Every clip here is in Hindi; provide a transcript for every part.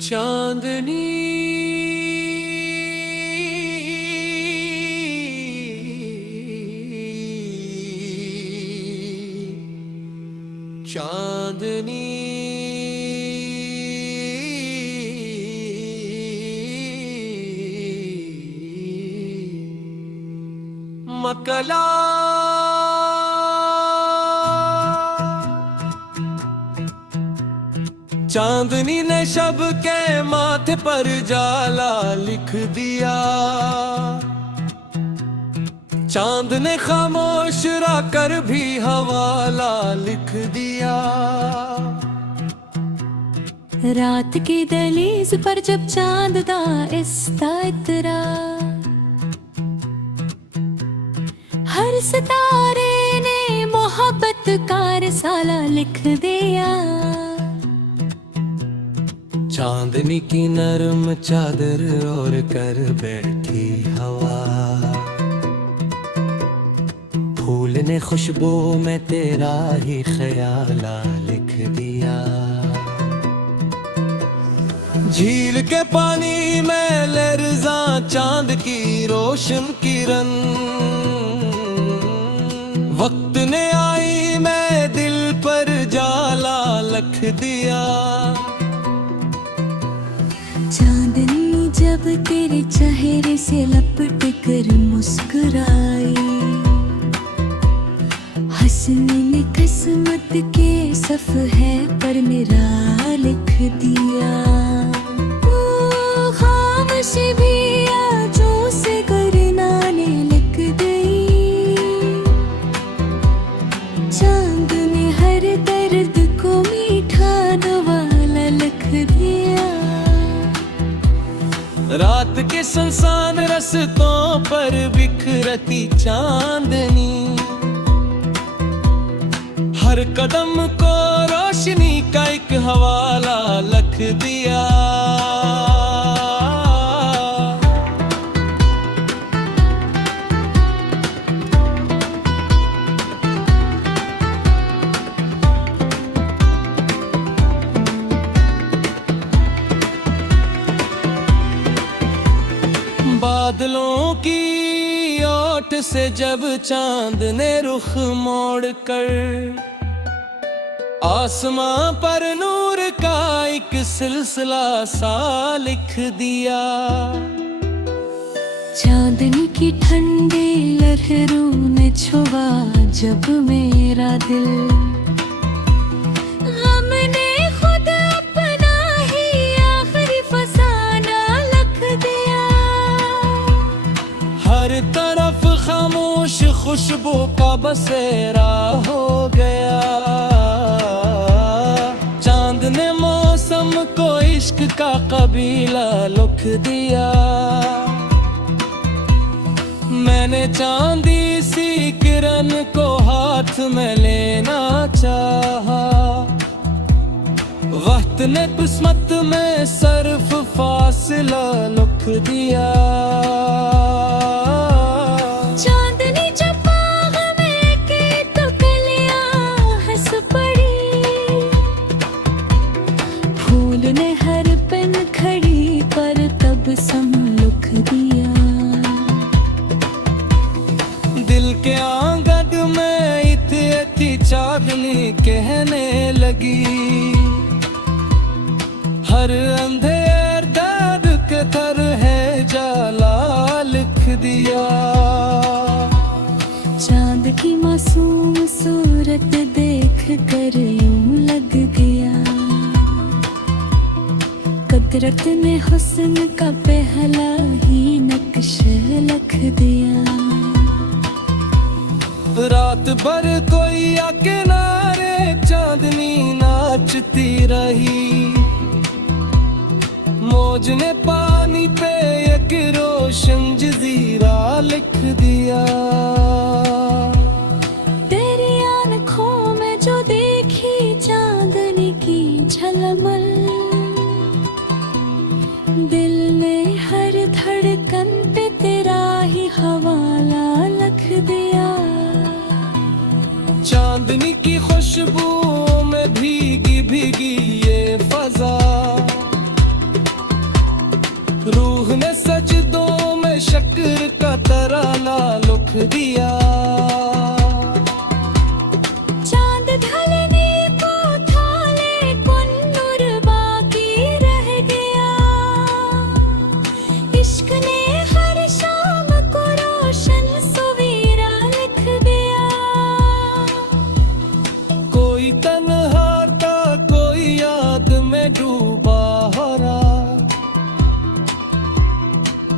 चांदनी चांदनी मकला चांदनी ने शब के माथे पर जाला लिख दिया। चांद ने खामोश रहकर भी हवाला लिख दिया। रात की दहलीज पर जब चांद दा इसता इतरा, हर सितारे ने मोहब्बत का रिसाला लिख दिया। चांदनी की नरम चादर ओढ़ कर बैठी हवा, फूल ने खुशबू में तेरा ही ख्याला लिख दिया। झील के पानी में लहरजा चांद की रोशन किरण, वक्त ने आई मैं दिल पर जाला लिख दिया। चांदनी जब तेरे चेहरे से लपट कर मुस्कुराई, हंसने ने किस्मत के सफ़हे पर मेरा लिख दिया। खामोशी भी आजों से करना ने लिख गई। चांद ने हर दर्द को मीठा नवाला लिख दिया। रात के सुनसान रस्तों पर बिखरती चांदनी, हर कदम को रोशनी का एक हवाला लिख दिया। बादलों की ओट से जब चांद ने रुख मोड़ कर, आसमां पर नूर का एक सिलसिला सा लिख दिया। चांदनी की ठंडी लहरों ने छुआ जब मेरा दिल, गम ने खुद अपना ही आखिरी फसाना लिख दिया। हर तरफ खामोश खुशबू का बसेरा हो गया। चांद ने मौसम को इश्क का कबीला लिख दिया। मैंने चांदी सी किरण को हाथ में लेना चाहा, वक्त ने किस्मत में सिर्फ फासला लिख दिया। चांदनी जब बाग में के तो कलियां हंस पड़ी, फूल ने हर पन खड़ी पर तब सम लिख दिया। दिल के आंगन में इतनी चांदनी कहने लगी, हर अंधेर दर्द के थर है जाला लिख दिया। चांद की मासूम सूरत देख कर यूं लग गया, कुदरत ने हुस्न का पहला ही नक्श लिख दिया। रात भर कोई किनारे चांदनी नाचती रही, मौज ने पानी पे एक रोशन जजीरा लिख दिया। तेरी आँखों में जो देखी चांदनी की झलमल, दिल ने हर धड़कन पे तेरा ही हवाला लिख दिया। चांदनी की खुशबू में भीगी भीगी ये दिया। चांद ढलने को था लेकिन नूर बाकी रह गया। इश्क ने हर शाम को रोशन सवेरा लिख दिया। कोई तन्हा था, कोई याद में डूबा रहा।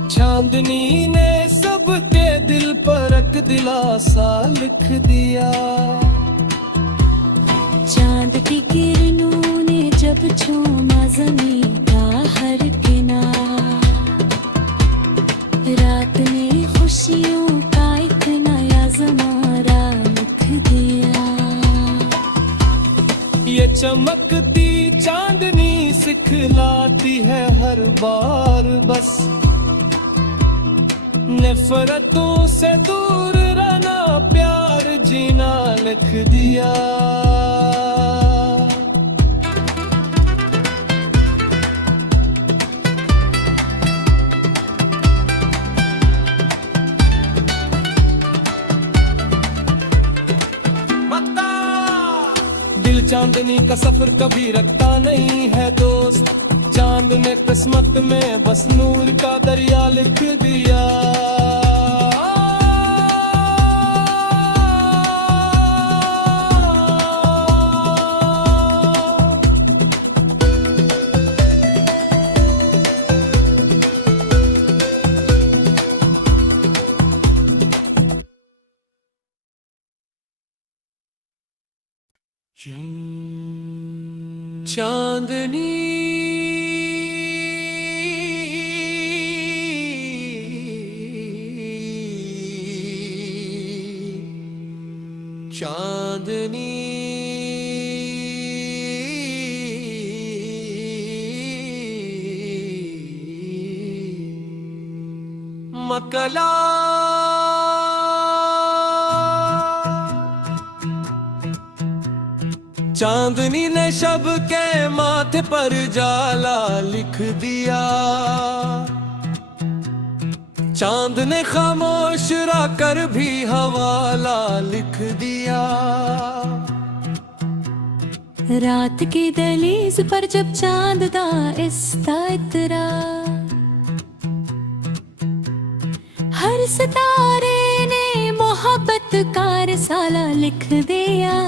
चांदनी ने सबके दिल पर एक दिलासा लिख दिया। चांद की किरणों ने जब चूमा ज़मीं का हर किनारा। रात ने खुशियों का एक नया ज़माना लिख दिया। ये चमकती चांदनी सिखलाती है हर बार बस नफरतों से दूर रहना, प्यार जीना लिख दिया। दिल चांदनी का सफर कभी रखता नहीं है दोस्त। चांद ने किस्मत में बस नूर का दरिया लिख दिया। चांदनी चांदनी मकला चांदनी ने शब के माथे पर जाला लिख दिया। चांद ने खामोश रहकर भी हवाला लिख दिया। रात की दहलीज पर जब चांद दा इस्ता इतरा। हर सितारे ने मोहब्बत का रिसाला लिख दिया।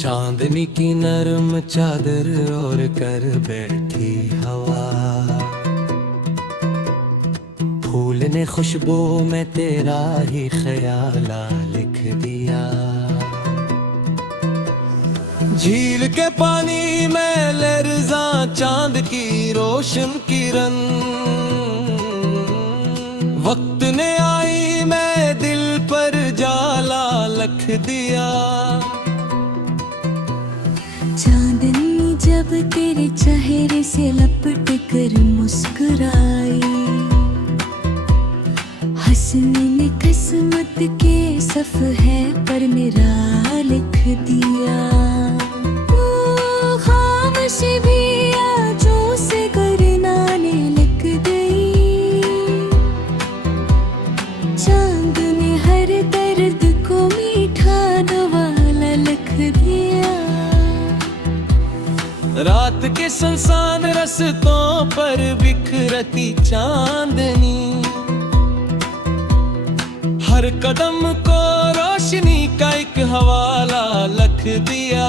चांदनी की नरम चादर ओढ़ कर बैठी हवा। फूल ने खुशबू में तेरा ही ख्याला लिख दिया। झील के पानी में लहरजा चांद की रोशन किरण। वक्त ने आई मैं दिल पर जाला लिख दिया। चांदनी जब तेरे चेहरे से लपट कर मुस्कुराई। हंसने ने किस्मत के सफ़हे पर मेरा लिख दिया। खामोशी भी आजों से करना ने लिख गई। चांद ने हर दर्द को मीठा वाला लिख दिया। रात के सुनसान रस्तों पर बिखरती चांदनी। हर कदम को रोशनी का एक हवाला लिख दिया।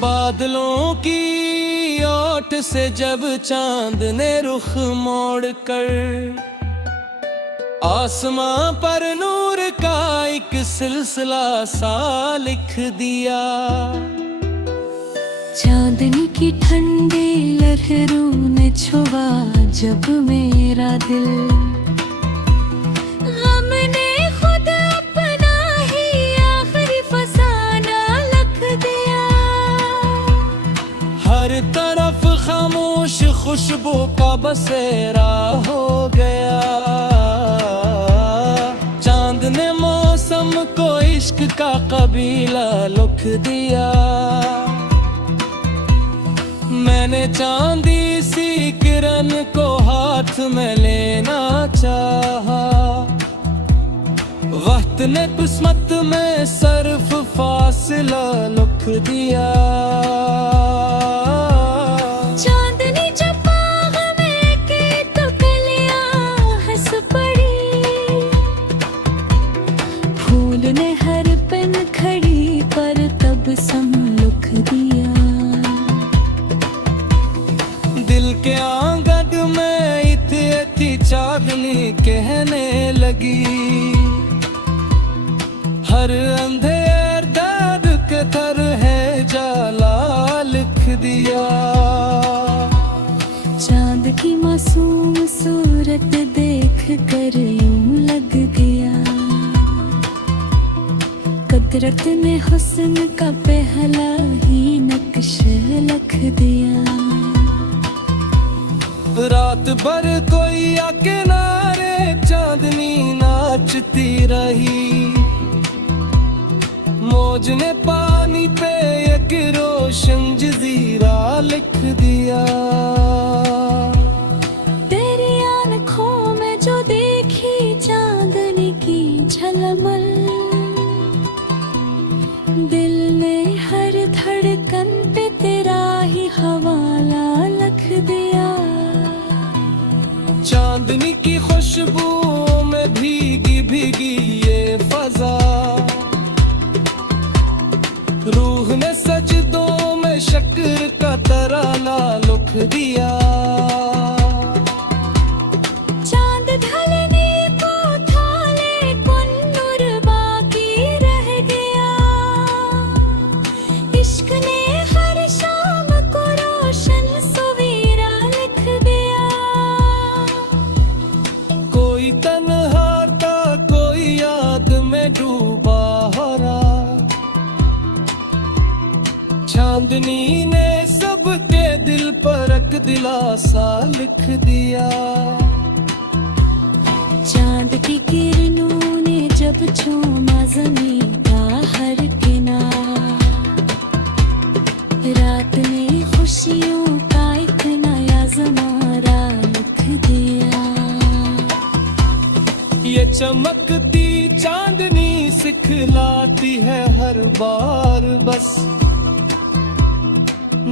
बादलों की ओट से जब चांद ने रुख मोड़ कर आसमां पर नूर का एक सिलसिला सा लिख दिया। चांदनी की ठंडी लहरों ने छुआ जब मेरा दिल। गम ने खुद अपना ही आखिरी फसाना लिख दिया। हर तरफ खामोश खुशबू का बसेरा हो गया। चांद ने मौसम को इश्क का कबीला लिख दिया। मैंने चांदी सी किरण को हाथ में लेना चाहा। वक्त ने किस्मत में सर्फ फासला लिख दिया। चांदनी चपाग में के तो कलियां हंस पड़ी। फूल ने हर पन खड़ी पर तब सम लिख दिया। दिल के आंगन में इतनी चांदनी कहने लगी। हर अंधेर दर्द के तर है जाला लिख दिया। चांद की मासूम सूरत देख कर यूं लग गया। कुदरत ने हुस्न का पहला ही नक्श लिख दिया। रात भर कोयला किनारे चांदनी नाचती रही। मौज ने पानी पे एक रोशन जजीरा लिख दिया। तेरी आँखों में जो देखी चांदनी की झलमल। दिल ने हर धड़कन पे तेरा ही हवाला लिख दिया। चांदनी की खुशबू में भीगी भीगी ये फजा। रूह ने सजदों में शक्र का तराना लिख दिया। चांद ढलने को था लेकिन नूर बाकी रह गया। इश्क ने हर शाम को रोशन सवेरा लिख दिया। कोई तन्हा था कोई याद में डूबा हो रहा। चांदनी ने सबके दिल पर एक दिलासा लिख दिया। चांद की किरणों ने जब चूमा ज़मीं का हर किनारा। रात ने खुशियों का एक नया ज़मारा लिख दिया। ये चमकती चांदनी सिखलाती है हर बार बस।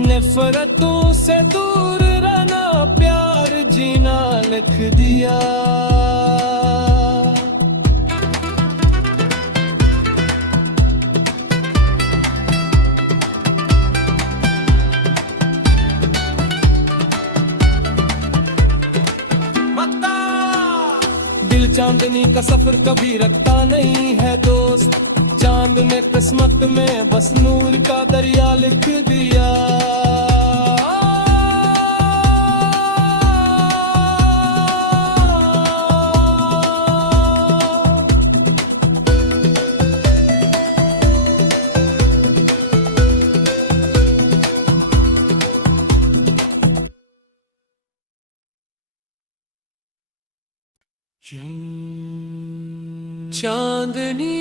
नफरतों से दूर रहना प्यार जीना लिख दिया। दिल चांदनी का सफर कभी रखता नहीं है दोस्त। चांद ने किस्मत में बस नूर का दरिया लिख दिया। चांदनी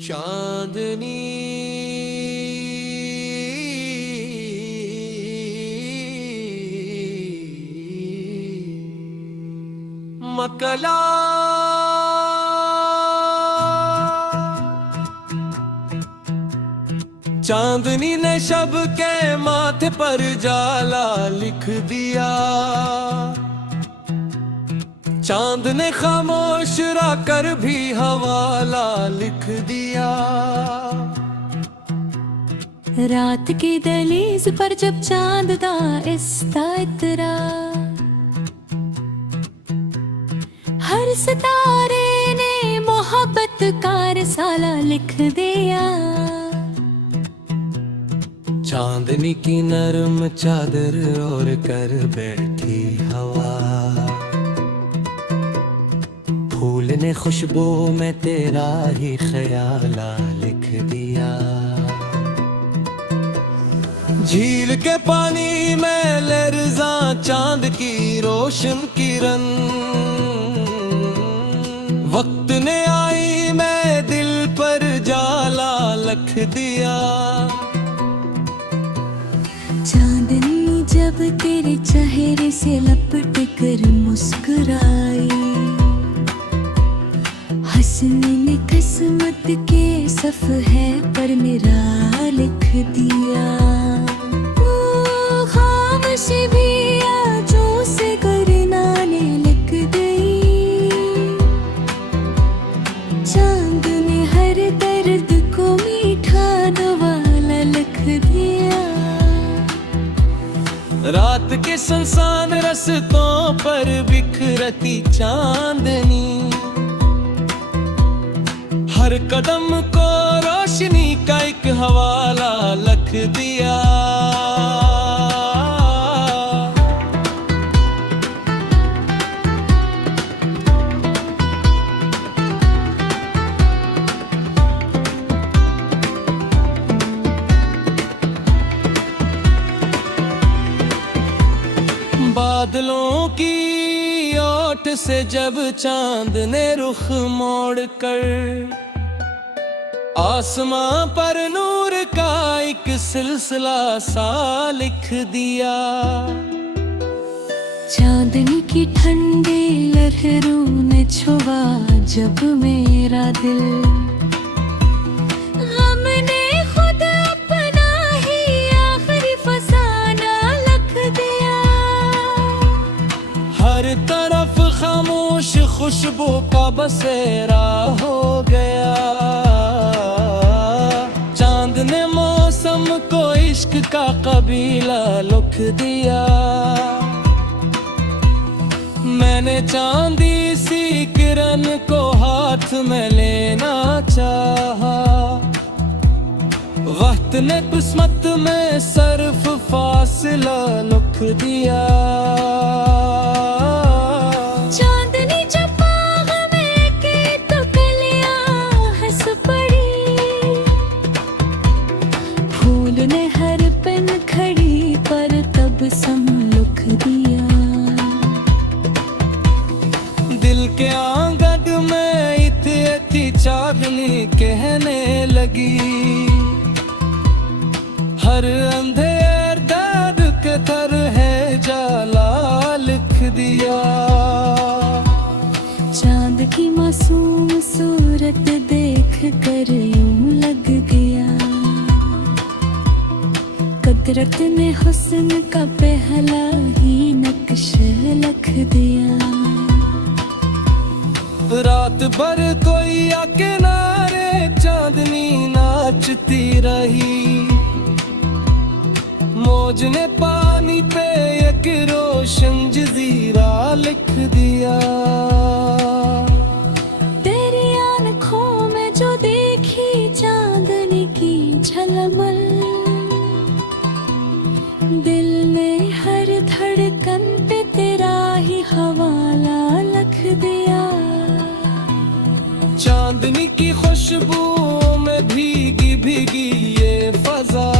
चांदनी मकला चांदनी ने शब के माथे पर जाला लिख दिया। चांद ने खामोश रहकर भी हवाला लिख दिया। रात की दहलीज पर जब चांद दा इस्ता इतरा। हर सितारे ने मोहब्बत का रिसाला लिख दिया। चांदनी की नरम चादर ओढ़ कर बैठी हवा। फूल ने खुशबू में तेरा ही ख्याला लिख दिया। झील के पानी में लहरजा चांद की रोशन किरण, वक्त ने आई मैं दिल पर जाला लिख दिया। चांदनी जब तेरे चेहरे से लपट कर मुस्कुराई, हंसने ने किस्मत के सफ़हे पर मेरा लिख दिया। ओ खामोशी भी आजों से करना ने लिख गई, चांद ने हर दर्द को मीठा नवाला लिख दिया। रात के सुनसान रस्तों पर बिखरती चांदनी, हर कदम को रोशनी का एक हवाला लिख दिया। बादलों की ओट से जब चांद ने रुख मोड़ कर, आसमां पर नूर का एक सिलसिला सा लिख दिया। चांदनी की ठंडी लहरों ने छुआ जब मेरा दिल, गम ने खुद अपना ही आखिरी फसाना लिख दिया। हर तरफ खामोश खुशबू का बसेरा हो गया। चांद ने मौसम को इश्क का कबीला लिख दिया। मैंने चांदी सी किरण को हाथ में लेना चाहा, वक्त ने किस्मत में सिर्फ फासला लिख दिया। चांदनी जब बाग में के तो कलियां हंस पड़ी, फूल ने हर पन खड़ी पर तब सम लिख दिया। दिल के आंगन में इतनी चांदनी कहने लगी, हर अंधेर दर्द के तर है जाला लिख दिया। चांद की मासूम सूरत देख कर यूं लग गया, कुदरत ने हुस्न का पहला ही नक्शा लिख दिया। रात भर कोई या किनारे चांदनी नाचती रही, मौज ने पानी पे एक रोशन जजीरा लिख दिया। तेरी आँखों में जो देखी चांदनी की झलमल, दिल ने हर धड़कन पे तेरा ही हवाला लिख दिया। चांदनी की खुशबू में भीगी भीगी ये फजा,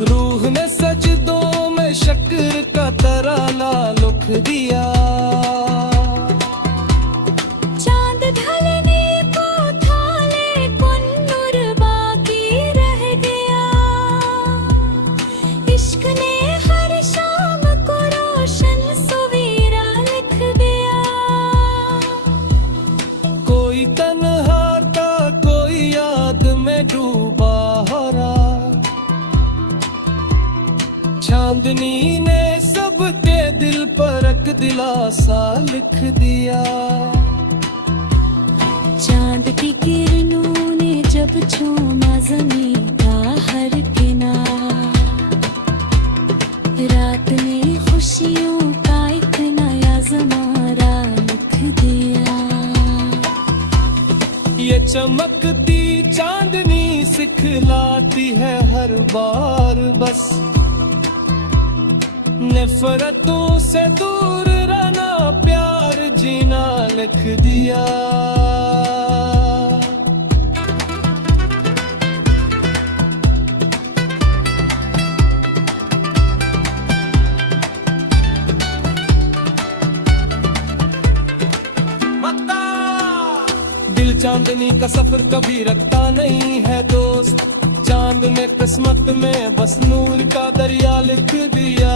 रूह ने सजदों में शक्र का तराना लिख दिया। चांद ढलने को था लेकिन नूर बाकी रह गया, इश्क ने हर शाम को रोशन सवेरा लिख दिया। कोई तन्हा था कोई याद में डूबा हो रहा, चांदनी ने सबके दिल पर एक दिलासा लिख दिया। चांद की किरणों ने जब चूमा ज़मीं का हर किनारा, रात ने खुशियों का एक नया ज़मारा लिख दिया। ये चमकती चांदनी सिखलाती है हर बार बस, नफरतों से दूर रहना प्यार जी लिख दिया। दिल चांदनी का सफर कभी रखता नहीं है दोस्त, चांद ने किस्मत में बस नूर का दरिया लिख दिया।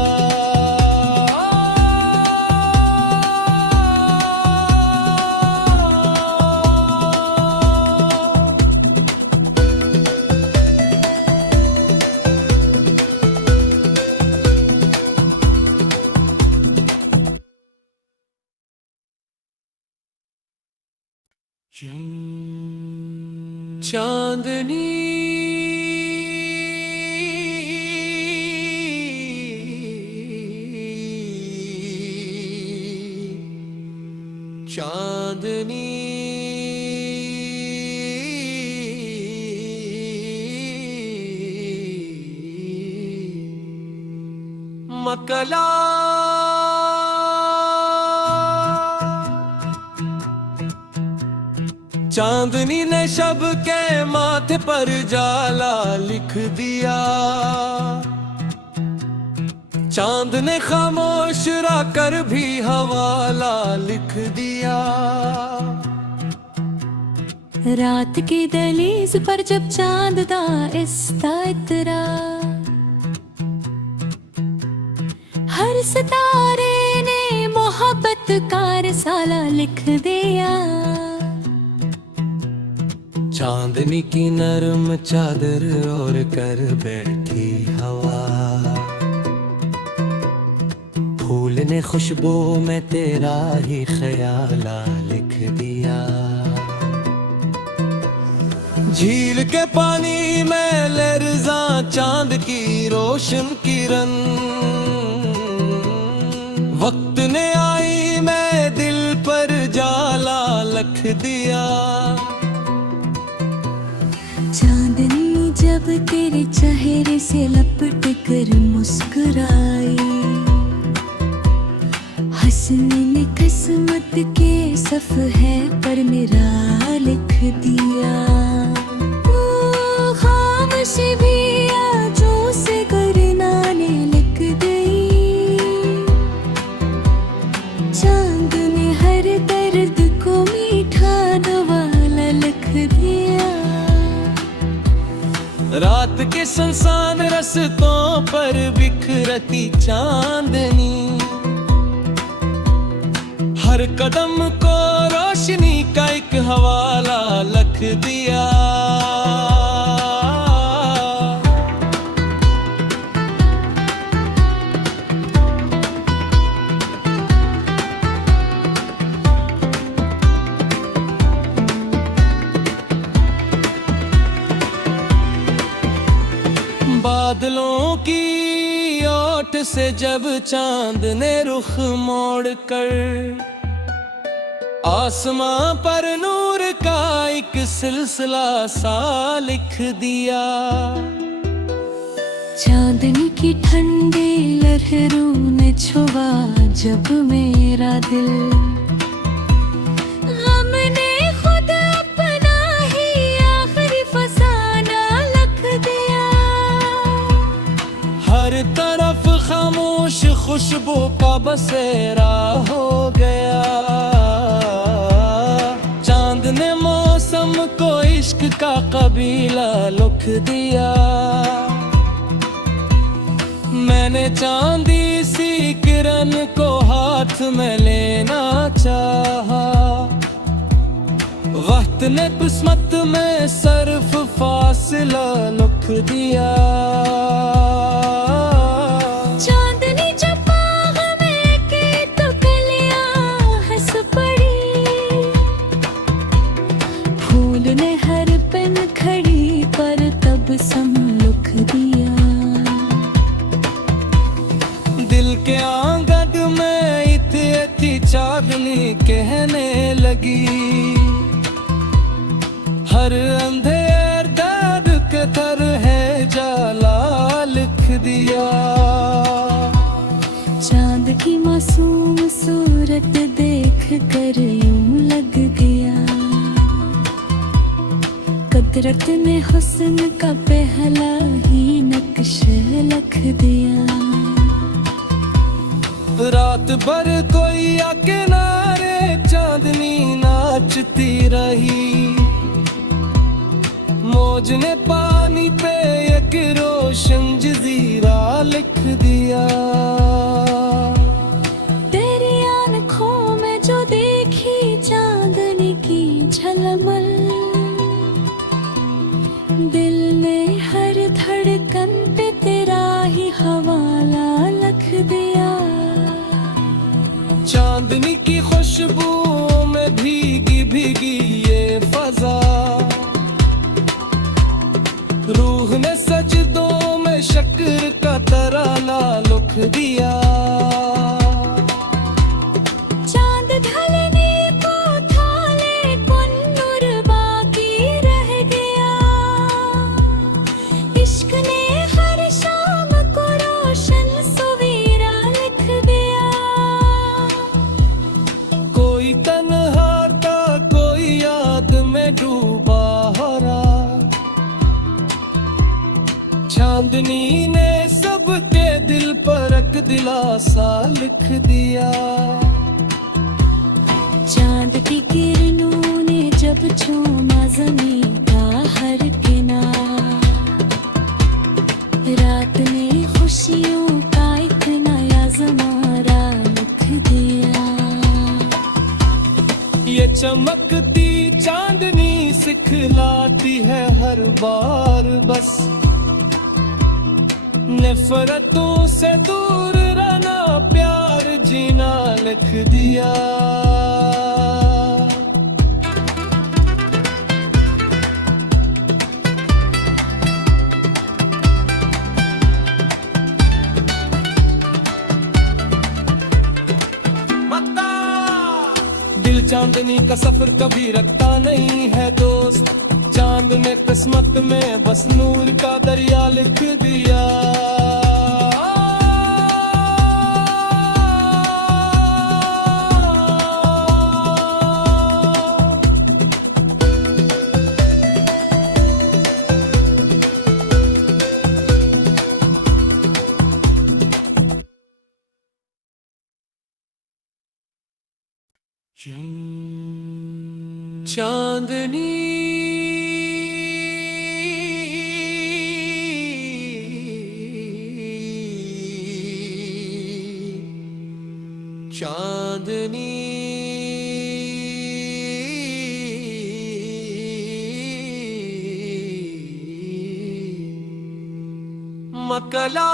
चांदनी चांदनी मकला चांदनी ने शब के माथे पर जाला लिख दिया। चांद ने खामोश रहकर भी हवाला लिख दिया। रात की दहलीज पर जब चांद दा इसता इतरा, हर सितारे ने मोहब्बत का रिसाला लिख दिया। चांदनी की नरम चादर ओढ़ कर बैठी हवा, फूल ने खुशबू में तेरा ही ख्याला लिख दिया। झील के पानी में लहरजा चांद की रोशन किरण, वक्त ने आई मैं दिल पर जाला लिख दिया। चांदनी जब तेरे चेहरे से लपट कर मुस्कुराई, हंसने ने किस्मत के सफ़हे पर मेरा लिख दिया। खामोशी भी आजों से करना ने लिख गई। चांद ने हर दर्द को मीठा नवाला लिख दिया। रात के सुनसान रस्तों पर बिखरती चांदनी, हर कदम को रोशनी का एक हवाला लिख दिया। बादलों की ओट से जब चांद ने रुख मोड़ कर, आसमां पर नूर का एक सिलसिला सा लिख दिया। चांदनी की ठंडी लहरों ने छुआ जब मेरा दिल, गम ने खुद अपना ही आखिरी फसाना लिख दिया। हर तरफ खामोश खुशबू का बसेरा हो गया। चांद ने मौसम को इश्क का कबीला लिख दिया। मैंने चांदी सी किरण को हाथ में लेना चाहा, वक्त ने किस्मत में सिर्फ फासला लिख दिया। चांदनी जब बाग में के तो कलियां हंस पड़ी, फूल ने हर पन खड़ी पर तब सम लिख दिया। दिल के आंगन में इतनी चांदनी कहने लगी, हर अंधेर दर्द के तर है जाला लिख दिया। चांद की मासूम सूरत देख कर यूं लग गया। कुदरत ने हुस्न का पहला ही नक्श लिख दिया। रात भर कोई आके नारे चांदनी नाचती रही। मौज ने पानी पे एक रोशन जजीरा लिख दिया। तेरी आँखों में जो देखी चांदनी की झलमल, दिल ने हर धड़कन पे तेरा ही हवाला लिख दिया। चांदनी की खुशबू में भीगी भीगी ये फजा, रूह ने सजदों में शक्र का तराना लिख दिया। चांद ढलने को था लेकिन नूर बाकी रह गया। इश्क ने हर शाम को रोशन सवेरा लिख दिया। कोई तन्हा था कोई याद में डूबा हरा, चांदनी ने सबके दिल पर एक दिलासा लिख दिया। चांद की किरणों ने जब चूमा ज़मीं का हर किनारा, रात ने खुशियों का एक नया ज़मारा लिख दिया। ये चमकती चांदनी सिखलाती है हर बार बस, नफरतों से दूर रहना प्यार जीना लिख दिया। दिल चांदनी का सफर कभी रखता नहीं है दोस्त, चांद ने किस्मत में बस नूर का दरिया लिख दिया। चांदनी चांदनी मकला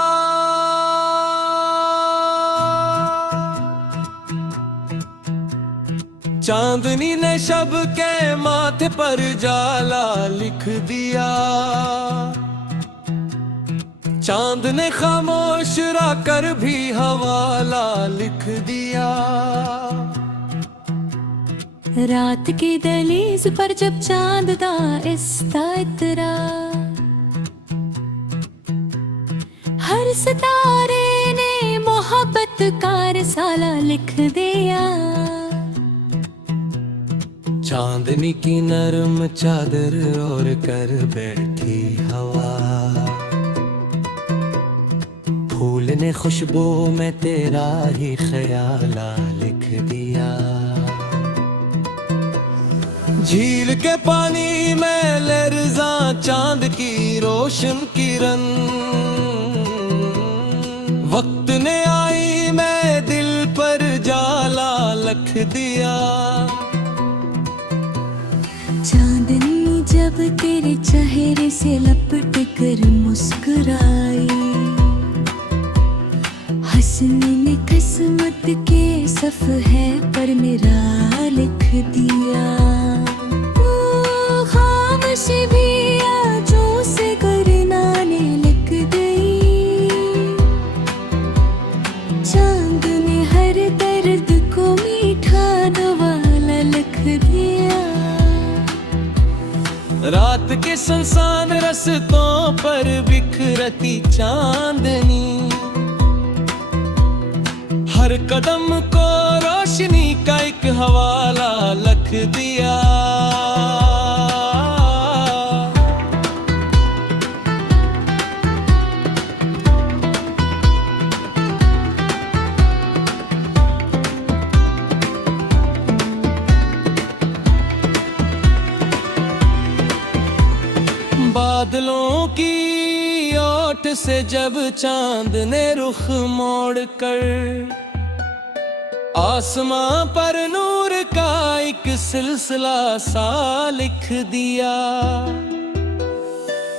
चांदनी ने शब के माथे पर जाला लिख दिया। चांद ने खामोश कर भी हवाला लिख दिया। रात की दहलीज पर जब चांद दा इस्ता इतरा, हर सितारे ने मोहब्बत का रिसाला लिख दिया। चांदनी की नरम चादर और कर बैठी हवा, फूल ने खुशबू में तेरा ही ख्याला लिख दिया। झील के पानी में लहरजा चांद की रोशन किरण, वक्त ने आई मैं दिल पर जाला लिख दिया। चांदनी जब तेरे चेहरे से लपट कर मुस्कुराई, हंसने ने किस्मत के सफ़हे पर मेरा लिख दिया। खामोश भी आजों से करना ने लिख गई। चांद ने हर दर्द को मीठा नवाला लिख दिया। रात के सुनसान रस्तों पर बिखरती चांदनी, हर कदम को रोशनी का एक हवाला लिख दिया। बादलों की ओट से जब चांद ने रुख मोड़ कर आसमां पर नूर का एक सिलसिला सा लिख दिया।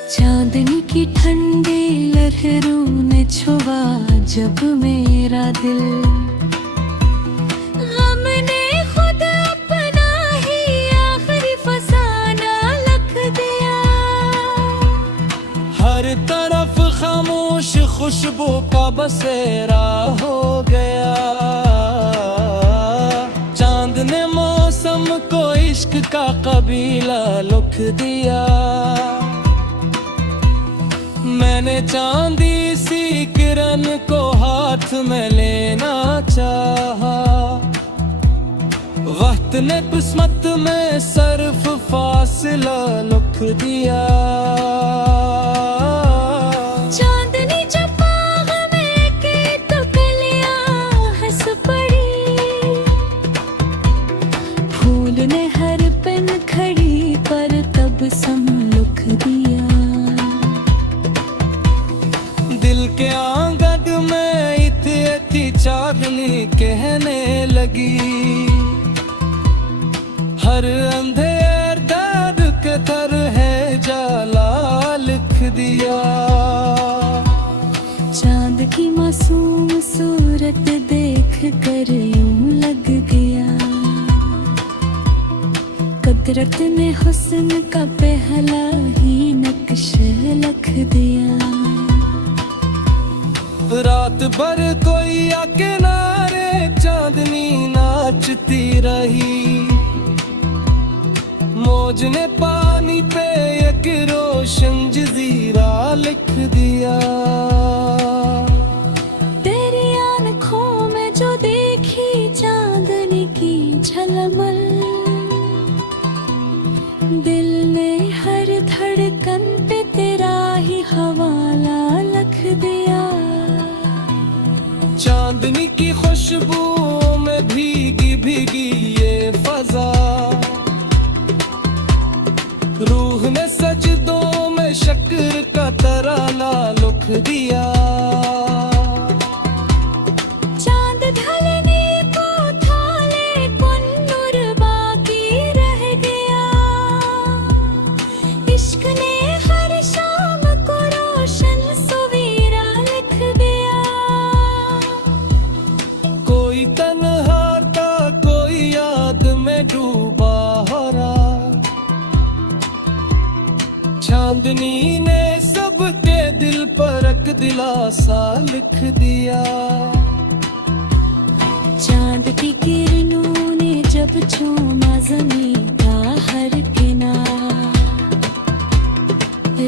चांदनी की ठंडी लहरों ने छुआ जब मेरा दिल, गम ने खुद अपना ही आखिरी फसाना लिख दिया। हर तरफ खामोश खुशबू का बसेरा हो गया। चांद ने मौसम को इश्क का कबीला लिख दिया। मैंने चांदी सी किरण को हाथ में लेना चाहा। वक्त ने किस्मत में सिर्फ फासला लिख दिया। चांदनी जब बाग में की तो कलियां हंस पड़ी, फूल ने हर पन खड़ी पर तबसम लिख दिया। दिल के आंगन में इतनी चांदनी कहने लगी। हर अंधेर दर्द के तर है जाला लिख दिया। चांद की मासूम सूरत देख कर यूं लग गया। कुदरत ने हुस्न का पहला ही नक्श लिख दिया। रात भर कोई किनारे चांदनी नाचती रही। मौज ने पानी पे एक रोशन जजीरा लिख दिया। तेरी आँखों में जो देखी चांदनी की झलमल, दिल ने हर धड़कन पे तेरा ही हवाला लिख दिया। चांदनी की खुशबू में भीगी भीगी ये फजा, रूह ने सजदों में शक्र का तराना लिख दिया। चांद ढलने को था लेकिन नूर बाकी रह गया। इश्क ने हर शाम को रोशन सवेरा लिख दिया। कोई तन्हा था कोई याद में डूबा हो रहा। चांदनी ने सबके दिल पर एक दिलासा लिख दिया। चांद की किरणों ने जब चूमा ज़मीं का हर किनारा,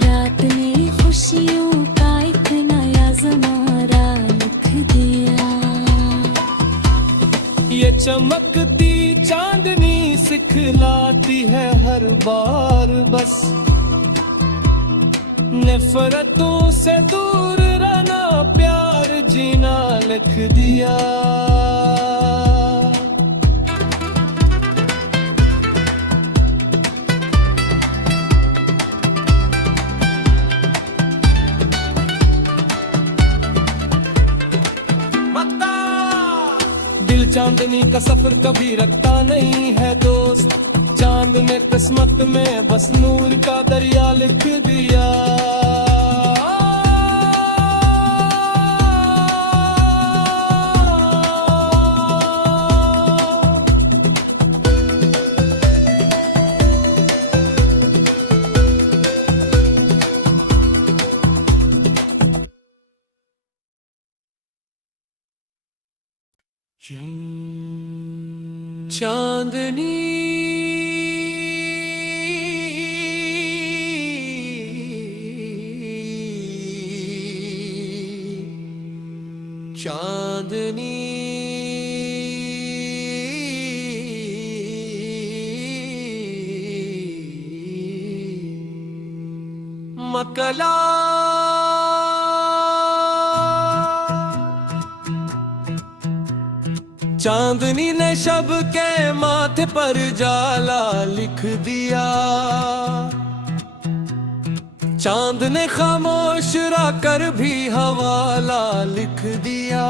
रात ने खुशियों का एक नया ज़मारा लिख दिया। ये चमकती चांदनी सिखलाती है हर बार बस, नफरतों से दूर रहना प्यार जीना लिख दिया। दिल चांदनी का सफर कभी रखता नहीं है दोस्त। चांद ने किस्मत में बस नूर का दरिया लिख दिया। चांदनी चांदनी कला चांदनी ने शब के माथे पर जाला लिख दिया। चांद ने खामोश कर भी हवाला लिख दिया।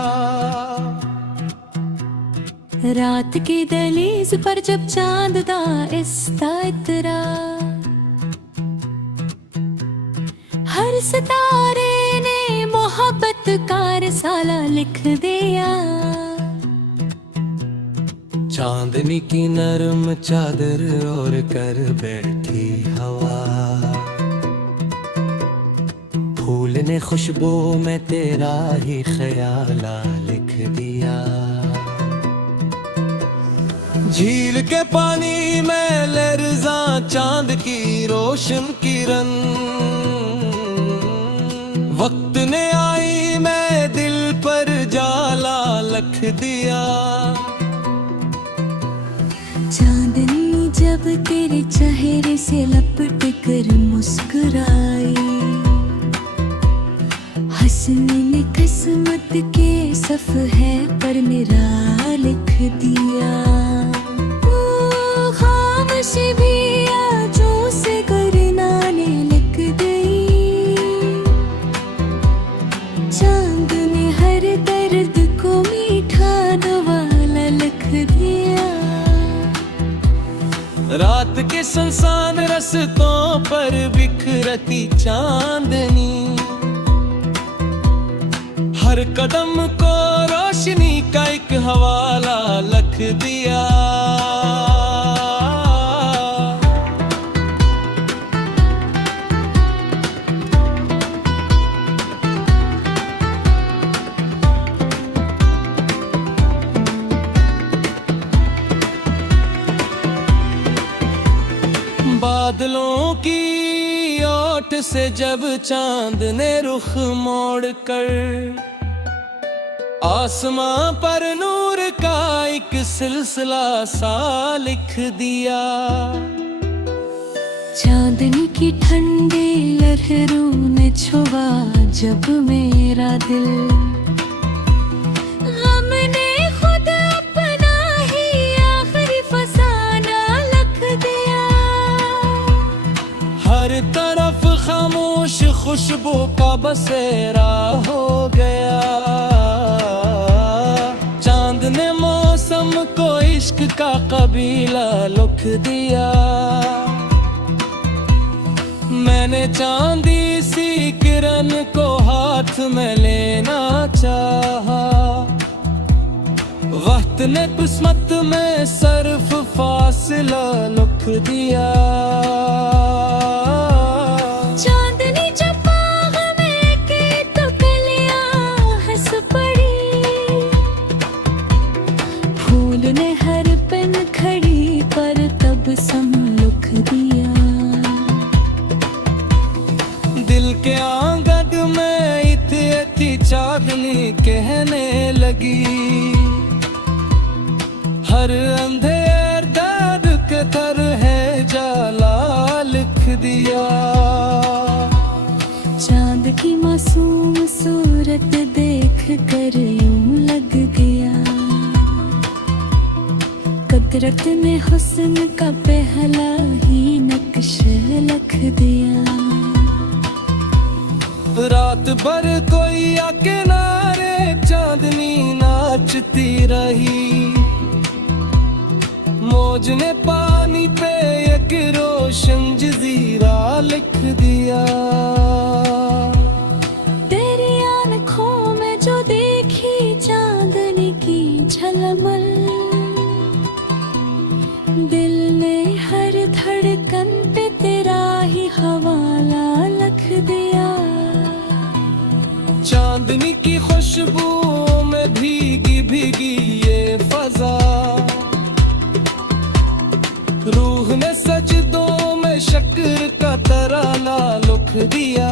रात की दहलीज पर जब चांद दा इसदा इतरा, हर सितारे ने मोहब्बत का रिसाला लिख दिया। चांदनी की नरम चादर और कर बैठी हवा, फूल ने खुशबू में तेरा ही ख्याला लिख दिया। झील के पानी में लहरजा चांद की रोशन किरण, वक्त ने आई मैं दिल पर जाला लिख दिया। चांदनी जब तेरे चेहरे से लपट कर मुस्कुराई, हंसने ने किस्मत के सफ़हे पर मेरा लिख दिया। ओ खामोशी भी आजों से करना ने लिख गई। चांद ने हर दर्द को मीठा दवाला लिख दिया। रात के सुनसान रस्तों पर बिखरती चांदनी, हर कदम को रोशनी का एक हवाला लिख दिया। बादलों की ओट से जब चांद ने रुख मोड़ कर, आसमां पर नूर का एक सिलसिला सा लिख दिया। चांदनी की ठंडी लहरों ने छुआ जब मेरा दिल, गम ने खुद अपना ही आखिरी फसाना लिख दिया। हर तरफ खामोश खुशबू का बसेरा हो गया। चांद ने मौसम को इश्क का कबीला लिख दिया। मैंने चांदी सी किरण को हाथ में लेना चाहा, वक्त ने किस्मत में सिर्फ फासला लिख दिया। चांदनी जब बाग में के तो कलियां हंस पड़ी, फूल ने हर पन खड़ी पर तब सम लिख दिया। दिल के आंगन में इतनी चांदनी कहने लगी, हर अंधेर दर्द के तर है जाला लिख दिया। चांद की मासूम सूरत देख कर यूं लग गया, कुदरत ने हुस्न का पहला ही नक्श लिख दिया। रात भर कोई आके नारे चांदनी नाचती रही, मौज ने पानी पे एक रोशन जजीरा लिख दिया। तेरी आँखों में जो देखी चांदनी की झलमल, दिल ने हर धड़कन पे तेरा ही हवाला लिख दिया। चांदनी की खुशबू में भीगी भीगी ये फजा, रूह ने सजदों में शक्र का तराना लिख दिया।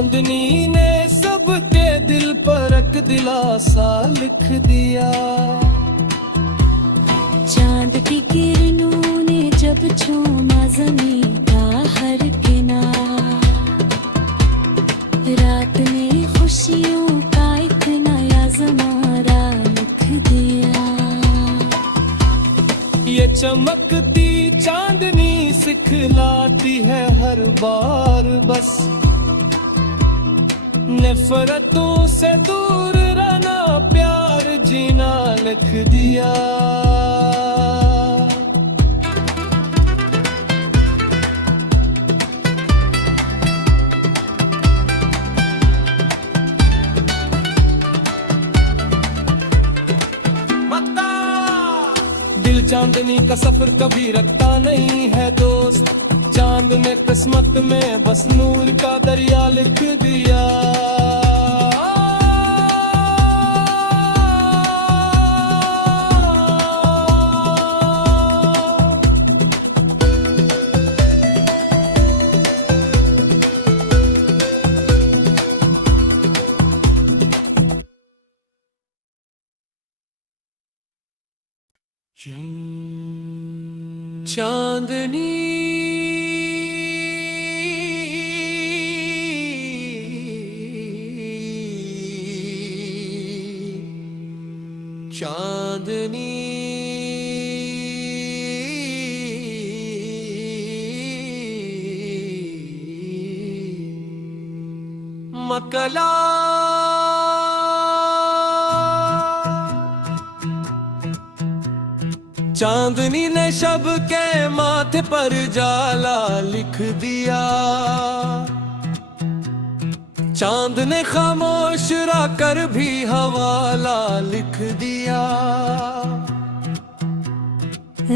चांदनी ने सबके दिल पर एक दिलासा लिख दिया। चांद की किरणों ने जब चूमा ज़मीं का हर किनारा, रात ने खुशियों का एक नया ज़माना लिख दिया। ये चमकती चांदनी सिखलाती है हर बार बस, नफरतों से दूर रहना, प्यार जीना लिख दिया। दिल चांदनी का सफर कभी रखता नहीं है दोस्त, चांद ने किस्मत में बस नूर का दरिया लिख दिया। चांदनी चांदनी मकला चांदनी ने शब के माथे पर जाला लिख दिया। चांद ने खामोश रहकर भी हवाला लिख दिया।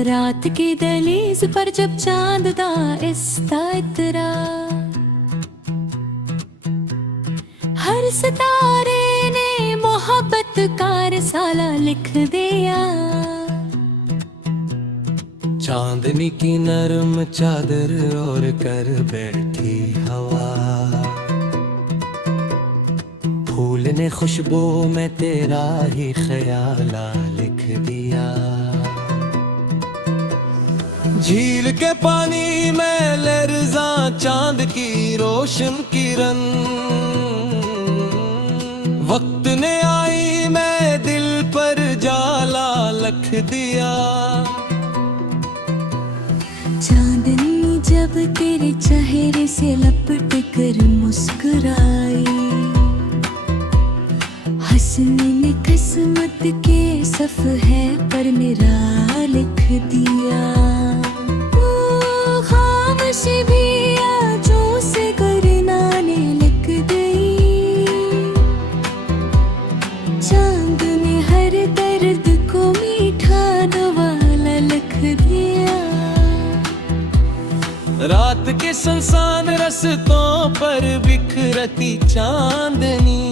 रात की दहलीज पर जब चांद दा इस्ता इतरा, हर सितारे ने मोहब्बत का रिसाला लिख दिया। चांदनी की नरम चादर ओढ़ कर बैठी हवा, फूल ने खुशबू में तेरा ही ख्याला लिख दिया। झील के पानी में लहरजा चांद की रोशन किरण, वक्त ने आई मैं दिल पर जाला लिख दिया। चांदनी जब तेरे चेहरे से लपट कर मुस्कुराई, हंसने ने किस्मत के सफ़हे पर मेरा लिख दिया। खामोशी भी आजों से करना ने लिख गई। चांद ने हर दर्द को मीठा वाला लिख दिया। रात के सुनसान रस्तों पर बिखरती चांदनी,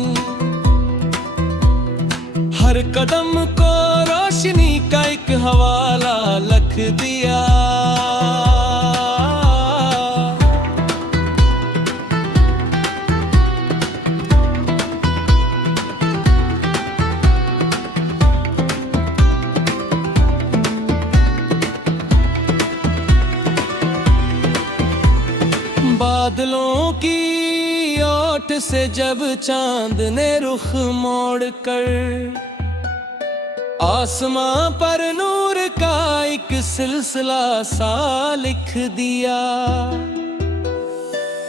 हर कदम को रोशनी का एक हवाला लिख दिया। बादलों की ओट से जब चांद ने रुख मोड़ कर, आसमां पर नूर का एक सिलसिला सा लिख दिया।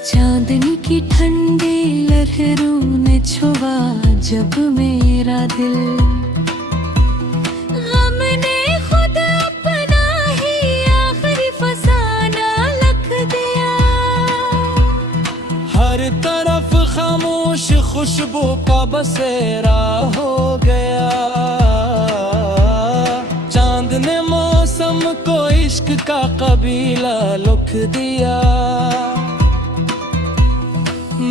चांदनी की ठंडी लहरों ने छुआ जब मेरा दिल, गम ने खुद अपना ही आखिरी फसाना लिख दिया। हर तरफ खामोश खुशबू का बसेरा हो गया। चांद ने मौसम को इश्क का कबीला लिख दिया।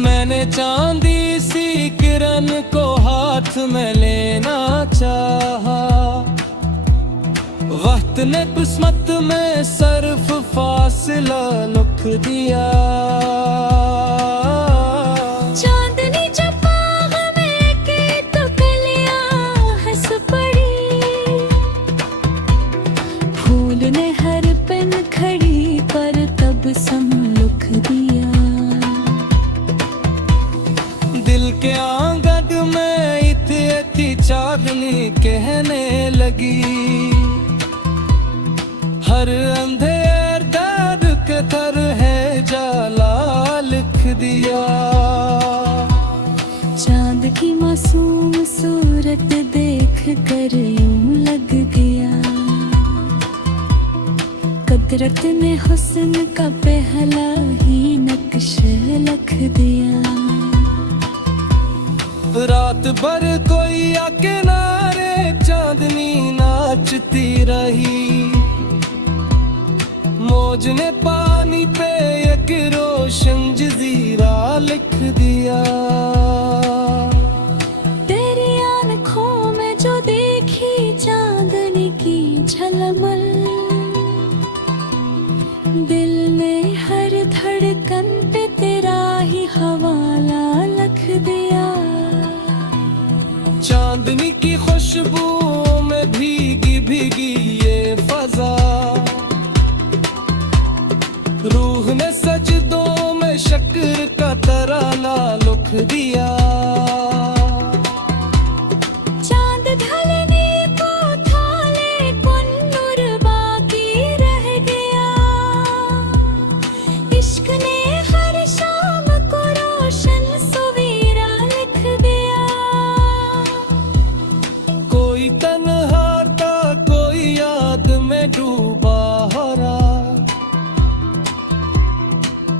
मैंने चांदी सी किरण को हाथ में लेना चाहा, वक्त ने किस्मत में सिर्फ फासला लिख दिया। ने हर पेन खड़ी पर तब सम लिख दिया। दिल के आंगन में इतनी चांदनी कहने लगी, हर अंधेर दर्द के तर है जाला लिख दिया। चांद की मासूम सूरत देख कर यूं लग गया, कुदरत ने हुस्न का पहला ही नक्शा लिख दिया। रात भर कोई आ किनारे चांदनी नाचती रही, मौज ने पानी पे एक रोशन जजीरा लिख दिया। तेरी आँखों में जो देखी चांदनी की झलमल, दिल ने हर धड़कन पे तेरा ही हवाला लिख दिया। चांदनी की खुशबू में भीगी भीगी ये फजा, रूह ने सजदों में शक्र का तराना लिख दिया। चांद ढलने को था लेकिन नूर बाकी रह गया, इश्क ने हर शाम को रोशन सवेरा लिख दिया। कोई तन्हा था कोई याद में डूबा हो रहा,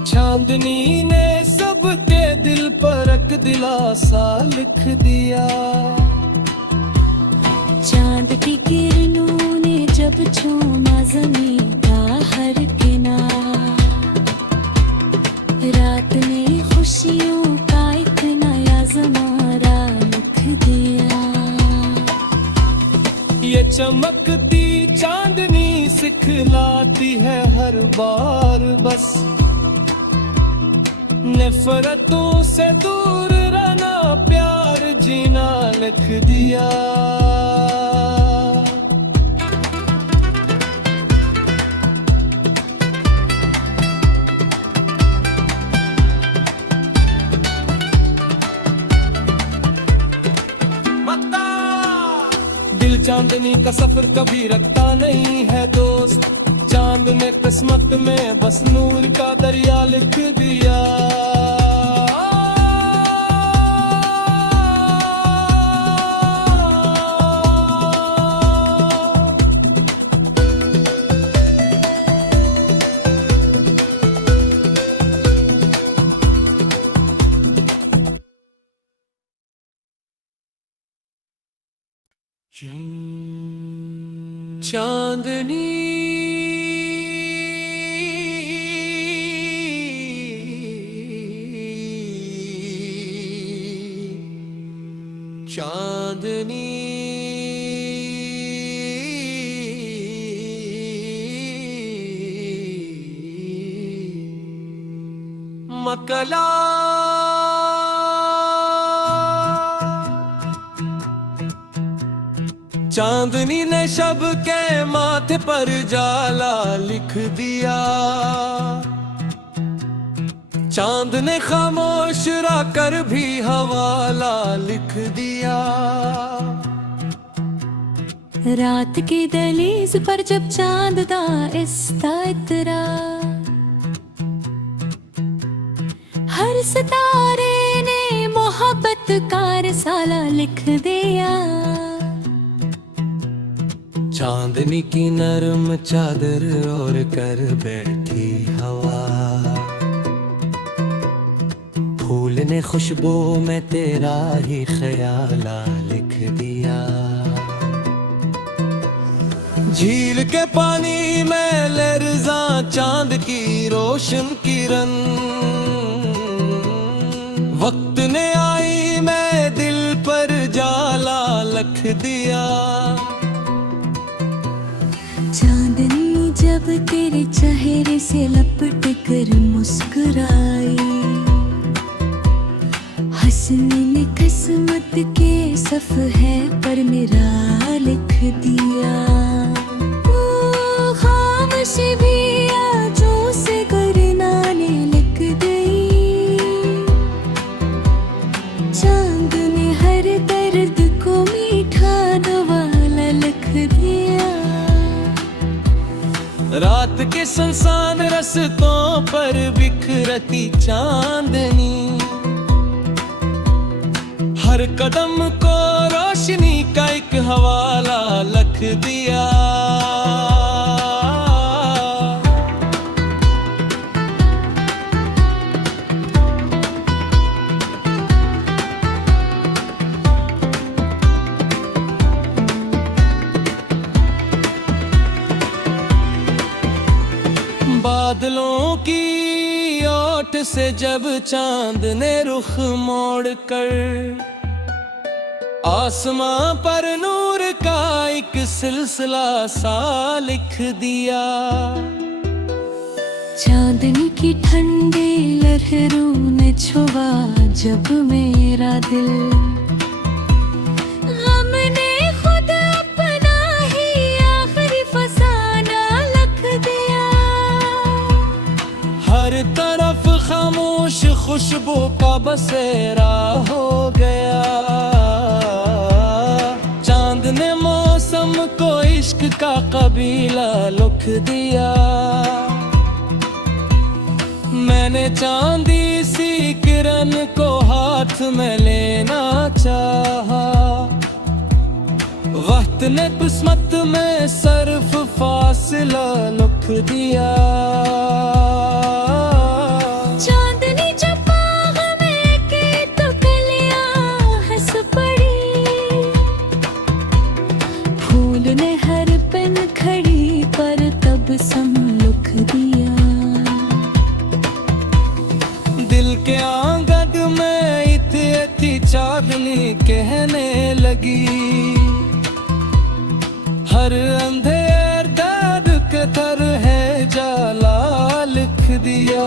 चांदनी ने सबके दिल पर एक दिलासा लिख दिया। चांद की किरणों ने जब चूमा ज़मीं का हर किनारा, रात ने खुशियों का एक नया ज़माना लिख दिया। ये चमकती चांदनी सिखलाती है हर बार बस, नफरतों से दूर रहना प्यार जीना लिख दिया। दिल चांदनी का सफर कभी रखता नहीं है दोस्त, चांद ने किस्मत में बस नूर का दरिया लिख दिया। चांदनी चांदनी मकला चांदनी ने शब के माथे पर जाला लिख दिया, चांद ने खामोश कर भी हवाला लिख दिया। रात की दहलीज पर जब चांद दा इस्ता इतरा, हर सितारे ने मोहब्बत का रिसाला लिख दिया। चांदनी की नरम चादर और कर बैठी हवा, फूल ने खुशबू में तेरा ही ख्याला लिख दिया। झील के पानी में लहरजा चांद की रोशन किरण, वक्त ने आई मैं दिल पर जाला लिख दिया। चांदनी जब तेरे चेहरे से लपट कर मुस्कुराई, हंसने ने किस्मत के सफ़हे पर मेरा लिख दिया। खामोशी भी आजों से करना ने लिख गई। चांद ने हर दर्द को मीठा नवाला लिख दिया। रात के सुनसान रस्तों पर बिखरती चांदनी, हर कदम को रोशनी का एक हवाला लिख दिया। बादलों की ओट से जब चांद ने रुख मोड़ कर आसमां पर नूर का एक सिलसिला सा लिख दिया। चांदनी की ठंडी लहरों ने छुआ जब मेरा दिल, गम ने खुद अपना ही आखिरी फसाना लिख दिया। हर तरफ खामोश खुशबू का बसेरा हो गया। चांद ने मौसम को इश्क का कबीला लिख दिया। मैंने चांदी सी किरण को हाथ में लेना चाहा, वक्त ने किस्मत में सिर्फ फासला लिख दिया। चांदनी जब बाग में के तो कलियां हंस पड़ी, फूल ने हर पन खड़ी पर तब सम लिख दिया। दिल के आंगन में इतनी चांदनी कहने लगी, हर अंधेर दर्द के तर है जाला लिख दिया।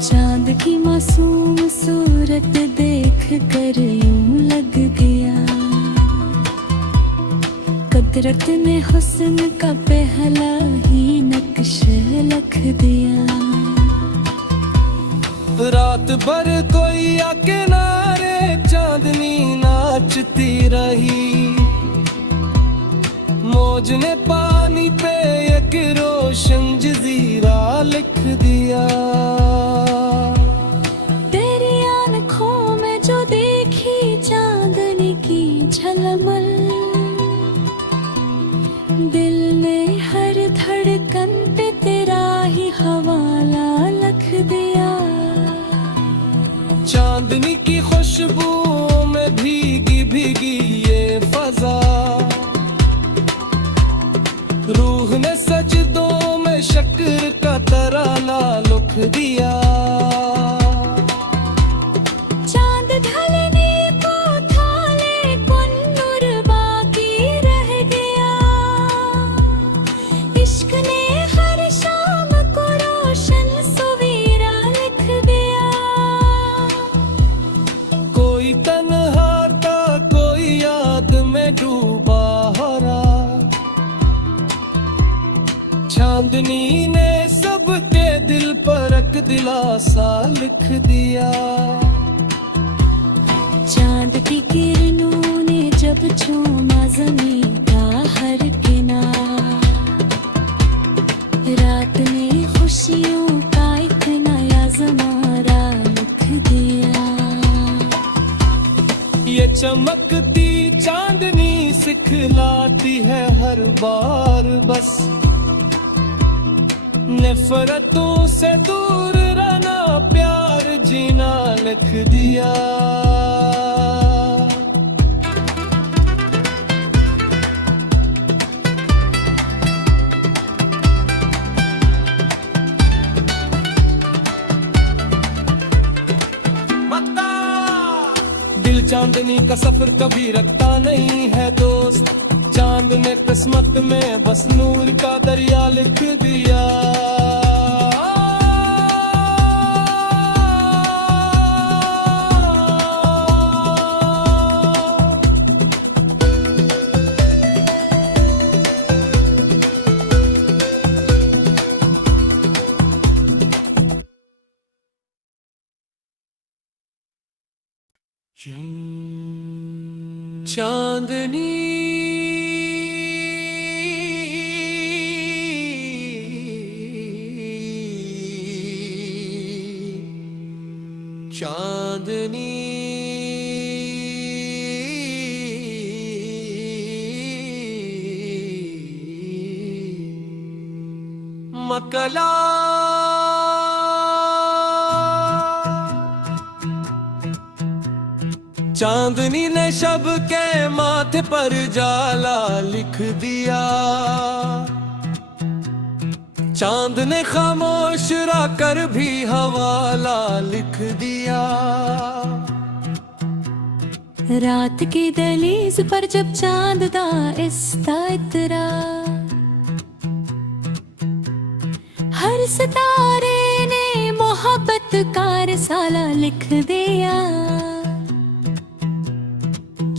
चांद की मासूम सूरत देख कर यूं लग गया, कुदरत ने हुस्न का पहला ही नक्शा लिख दिया। रात भर कोई या किनारे चांदनी नाचती रही, मौज ने पानी पे एक रोशन जजीरा लिख दिया। तेरी आँखों में जो देखी चांदनी की झलमल, दिल ने हर धड़कन पे तेरा ही हवाला लिख दिया। चांदनी की खुशबू में भीगी भीगी ये फजा, रूह ने सजदों में शक्र का तराना लिख दिया। चांद ढलने को था लेकिन नूर बाकी रह गया, इश्क ने हर शाम को रोशन सवेरा लिख दिया। कोई तन्हा था कोई याद में डूबा हो रहा, चांदनी ने सबके दिल पर एक दिलासा लिख दिया। चांद की किरणों ने जब चूमा ज़मीं का हर किनारा, रात ने खुशियों का एक नया ज़मारा लिख दिया। ये चमकती चांदनी सिखलाती है हर बार बस, नफरतों से दूर रहना प्यार जीना लिख दिया। दिल चांदनी का सफर कभी रखता नहीं है दोस्त, चांद ने किस्मत में बस नूर का दरिया लिख दिया। चांदनी चांदनी मकला चांदनी ने शब के माथे पर जाला लिख दिया। चांद ने खामोश रहकर भी हवाला लिख दिया। रात की दहलीज पर जब चांद दा इसदा इतरा, हर सितारे ने मोहब्बत का रिसाला लिख दिया।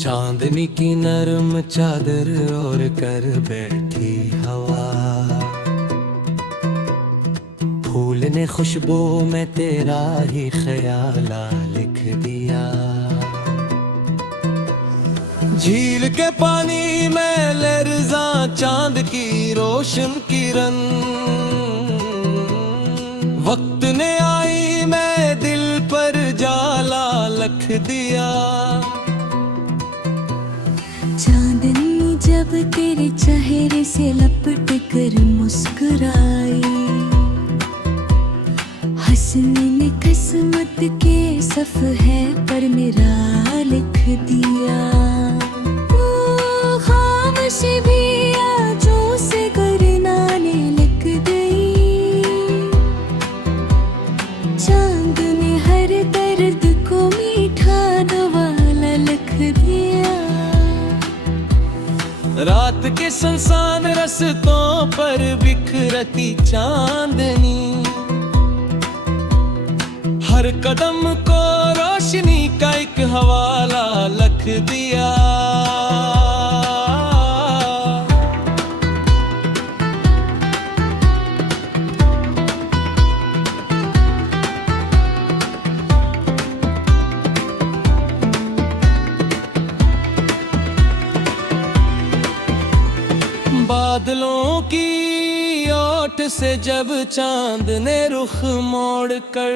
चांदनी की नरम चादर ओढ़ कर बैठी हवा, फूल ने खुशबू में तेरा ही ख्याला लिख दिया। झील के पानी में लहरजा चांद की रोशन किरण, वक्त ने आई मैं दिल पर जाला लिख दिया। चांदनी जब तेरे चेहरे से लपट कर मुस्कुराई, हंसने ने किस्मत के सफ़हे पर मेरा लिख दिया। खामोशी भी आजों से करना ने लिख गई। चांद ने हर दर्द को मीठा नवाला लिख दिया। रात के सुनसान रस्तों पर बिखरती चांदनी, हर कदम को रोशनी का एक हवाला लिख दिया। बादलों की ओट से जब चांद ने रुख मोड़ कर